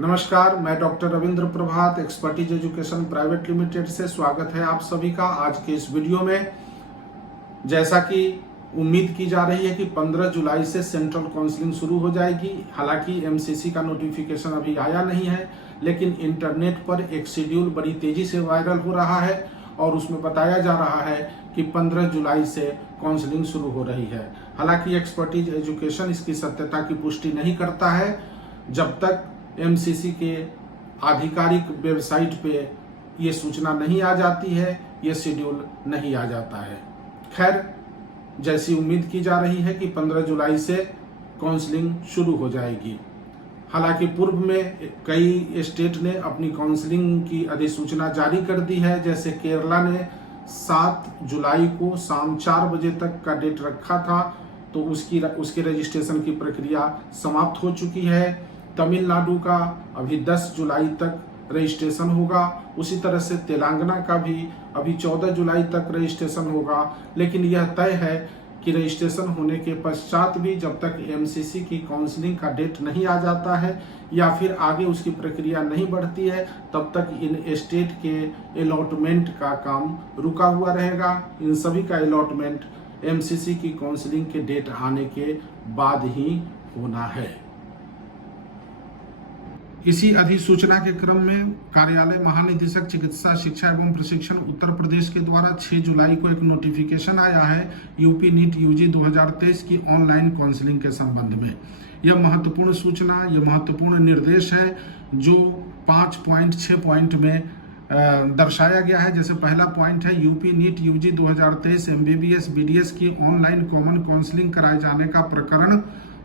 नमस्कार, मैं डॉक्टर रविंद्र प्रभात expertise education private limited से स्वागत है आप सभी का आज के इस वीडियो में। जैसा कि उम्मीद की जा रही है कि 15 जुलाई से सेंट्रल काउंसलिंग शुरू हो जाएगी। हालांकि एमसीसी का नोटिफिकेशन अभी आया नहीं है, लेकिन इंटरनेट पर एक शेड्यूल बड़ी तेजी से वायरल हो रहा है और उसमें बताया जा रहा है कि 15 जुलाई से काउंसलिंग शुरू हो रही है। हालांकि एक्सपर्टीज एजुकेशन इसकी सत्यता की पुष्टि नहीं करता है जब तक एमसीसी के आधिकारिक वेबसाइट पे ये सूचना नहीं आ जाती है, ये शेड्यूल नहीं आ जाता है। खैर, जैसी उम्मीद की जा रही है कि 15 जुलाई से काउंसलिंग शुरू हो जाएगी। हालांकि पूर्व में कई स्टेट ने अपनी काउंसलिंग की अधिसूचना जारी कर दी है। जैसे केरला ने 7 जुलाई को शाम 4 बजे तक का डेट रखा था, तो उसके रजिस्ट्रेशन की प्रक्रिया समाप्त हो चुकी है। तमिलनाडु का अभी 10 जुलाई तक रजिस्ट्रेशन होगा। उसी तरह से तेलंगाना का भी अभी 14 जुलाई तक रजिस्ट्रेशन होगा। लेकिन यह तय है कि रजिस्ट्रेशन होने के पश्चात भी जब तक एमसीसी की काउंसलिंग का डेट नहीं आ जाता है या फिर आगे उसकी प्रक्रिया नहीं बढ़ती है, तब तक इन स्टेट के अलॉटमेंट का काम रुका हुआ रहेगा। इन सभी का अलॉटमेंट एमसीसी की काउंसलिंग के डेट आने के बाद ही होना है। इसी अधिसूचना के क्रम में कार्यालय महानिदेशक चिकित्सा शिक्षा एवं प्रशिक्षण उत्तर प्रदेश के द्वारा 6 जुलाई को एक नोटिफिकेशन आया है यूपी नीट यूजी 2023 की ऑनलाइन काउंसलिंग के संबंध में। यह महत्वपूर्ण सूचना, यह महत्वपूर्ण निर्देश है जो 5 पॉइंट 6 पॉइंट में दर्शाया गया है। जैसे पहला पॉइंट है UP NEET UG 2023 MBBS BDS की ऑनलाइन कॉमन काउंसलिंग कराए जाने का प्रकरण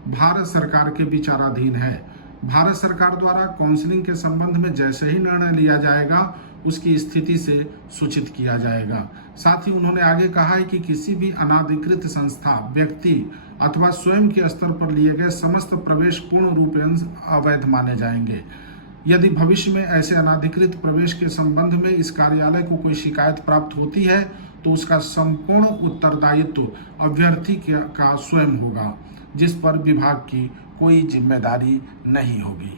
भारत सरकार के विचाराधीन है। भारत सरकार द्वारा काउंसलिंग के संबंध में जैसे ही निर्णय लिया जाएगा उसकी स्थिति से सूचित किया जाएगा। साथ ही उन्होंने आगे कहा है कि किसी भी अनाधिकृत संस्था, व्यक्ति अथवा स्वयं के स्तर पर लिए गए समस्त प्रवेश पूर्ण रूपेण अवैध माने जाएंगे। यदि भविष्य में ऐसे अनाधिकृत प्रवेश के संबंध में इस कार्यालय को कोई शिकायत प्राप्त होती है तो उसका संपूर्ण उत्तरदायित्व अभ्यर्थी का स्वयं होगा, जिस पर विभाग की कोई जिम्मेदारी नहीं होगी।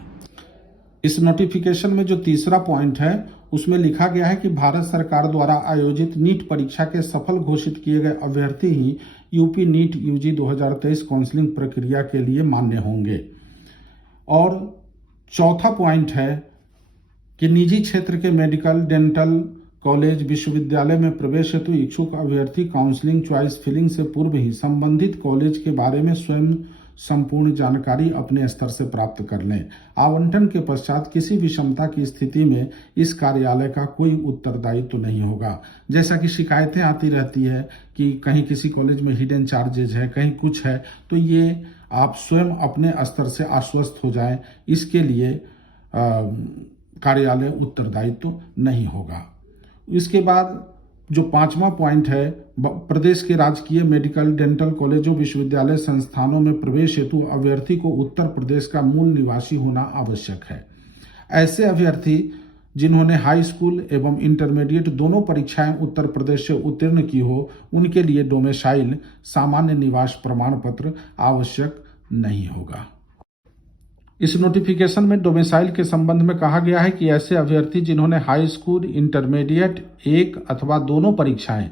इस नोटिफिकेशन में जो तीसरा पॉइंट है उसमें लिखा गया है कि भारत सरकार द्वारा आयोजित नीट परीक्षा के सफल घोषित किए गए अभ्यर्थी ही यूपी नीट यूजी 2023 काउंसलिंग प्रक्रिया के लिए मान्य होंगे। और चौथा पॉइंट है कि निजी क्षेत्र के मेडिकल, डेंटल कॉलेज, विश्वविद्यालय में प्रवेश हेतु इच्छुक अभ्यर्थी काउंसलिंग चॉइस फिलिंग से पूर्व ही संबंधित कॉलेज के बारे में स्वयं संपूर्ण जानकारी अपने स्तर से प्राप्त कर लें। आवंटन के पश्चात किसी विषमता की स्थिति में इस कार्यालय का कोई उत्तरदायित्व नहीं होगा। जैसा कि शिकायतें आती रहती है कि कहीं किसी कॉलेज में हिडन चार्जेज है, कहीं कुछ है, तो ये आप स्वयं अपने स्तर से आश्वस्त हो जाएं, इसके लिए कार्यालय उत्तरदायित्व नहीं होगा। इसके बाद जो 5वां पॉइंट है, प्रदेश के राजकीय मेडिकल, डेंटल कॉलेजों, विश्वविद्यालय संस्थानों में प्रवेश हेतु अभ्यर्थी को उत्तर प्रदेश का मूल निवासी होना आवश्यक है। ऐसे अभ्यर्थी जिन्होंने हाई स्कूल एवं इंटरमीडिएट दोनों परीक्षाएं उत्तर प्रदेश से उत्तीर्ण की हो, उनके लिए डोमेसाइल सामान्य निवास प्रमाण पत्र आवश्यक नहीं होगा। इस नोटिफिकेशन में डोमेसाइल के संबंध में कहा गया है कि ऐसे अभ्यर्थी जिन्होंने हाई स्कूल, इंटरमीडिएट एक अथवा दोनों परीक्षाएं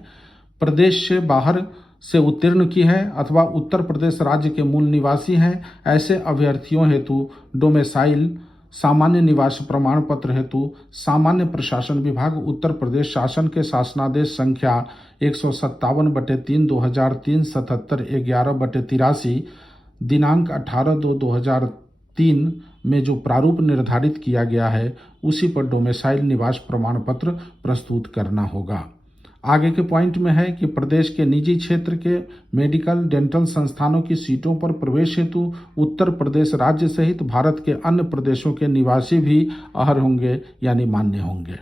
प्रदेश से बाहर से उत्तीर्ण की है अथवा उत्तर प्रदेश राज्य के मूल निवासी हैं, ऐसे अभ्यर्थियों हेतु डोमेसाइल सामान्य निवास प्रमाण पत्र हेतु सामान्य प्रशासन विभाग उत्तर प्रदेश शासन के शासनादेश संख्या 157/3/2003 77/11/83 दिनांक 18/2/2003 में जो प्रारूप निर्धारित किया गया है उसी पर डोमेसाइल निवास प्रमाण पत्र प्रस्तुत करना होगा। आगे के पॉइंट में है कि प्रदेश के निजी क्षेत्र के मेडिकल, डेंटल संस्थानों की सीटों पर प्रवेश हेतु उत्तर प्रदेश राज्य सहित भारत के अन्य प्रदेशों के निवासी भी अहर होंगे, यानी मान्य होंगे।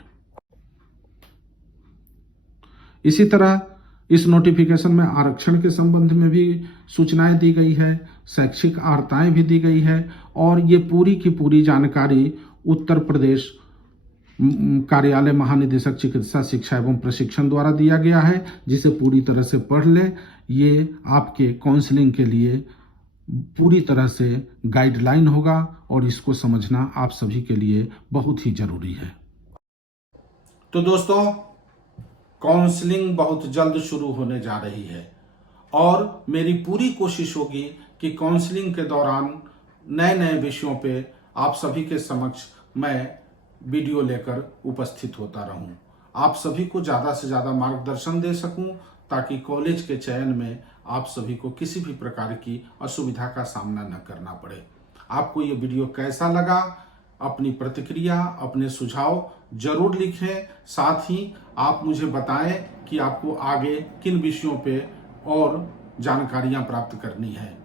इसी तरह इस नोटिफिकेशन में आरक्षण के संबंध में भी सूचनाएं दी गई है, शैक्षिक अर्हताएं भी दी गई है और ये पूरी की पूरी जानकारी उत्तर प्रदेश कार्यालय महानिदेशक चिकित्सा शिक्षा एवं प्रशिक्षण द्वारा दिया गया है, जिसे पूरी तरह से पढ़ लें। ये आपके काउंसलिंग के लिए पूरी तरह से गाइडलाइन होगा और इसको समझना आप सभी के लिए बहुत ही जरूरी है। तो दोस्तों, काउंसलिंग बहुत जल्द शुरू होने जा रही है और मेरी पूरी कोशिश होगी कि काउंसलिंग के दौरान नए नए विषयों पे आप सभी के समक्ष मैं वीडियो लेकर उपस्थित होता रहूं, आप सभी को ज़्यादा से ज़्यादा मार्गदर्शन दे सकूं ताकि कॉलेज के चयन में आप सभी को किसी भी प्रकार की असुविधा का सामना न करना पड़े। आपको ये वीडियो कैसा लगा, अपनी प्रतिक्रिया, अपने सुझाव जरूर लिखें। साथ ही आप मुझे बताएं कि आपको आगे किन विषयों पे और जानकारियां प्राप्त करनी है।